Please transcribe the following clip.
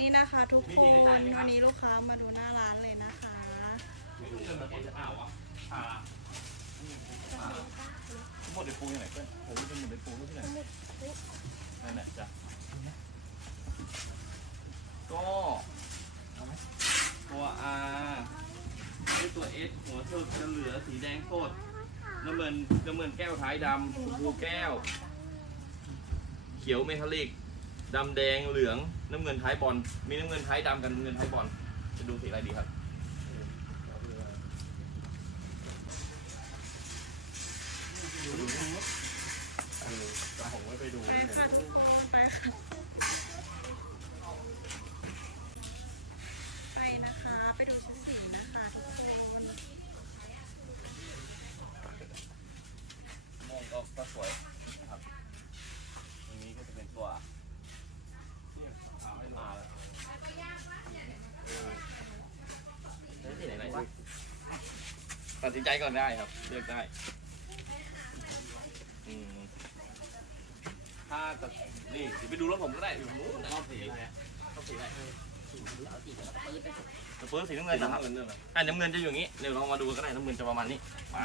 นี่นะคะทุกคนวันนี้ลูกค้ามาดูหน้าร้านเลยนะคะหมดในปูยังไงเพื่อนผมจะหมดในปูที่ไหนนั่นแหละจ้ะก็ตัว R ตัว S หัวสุดจะเหลือสีแดงสดน้ำเงินน้ำเงินแก้วท้ายดำชมพูแก้ว เขียวเมทัลลิก ดำแดงเหลืองน้ำเงินท้ายบอลมีน้ำเงินท้ายดำกับน้ำเงินท้ายบอลจะดูสีอะไรดีครับเออแต่ผมไม่ไปดูไปค่ะทุกคนไปค่ะไปนะคะ ไปดูชุดสีนะคะทุกคน ม่วงก็ก็สวยนะครับตรงนี้ก็จะเป็นตัวมาแล้วเออได้ที่ไหนไหน ตัดสินใจก่อนได้ครับ เลือกได้อืมถ้าจะนี่เดี๋ยวไปดูรถผมก็ได้อยู่ตรงนู้นรอบสีอะไรรอบสีอะไรจะเปิดสีน้ำเงินนะครับอันน้ำเงินจะอยู่อย่างนี้เดี๋ยวลองมาดูก็ได้น้ำเงินจะประมาณนี้มา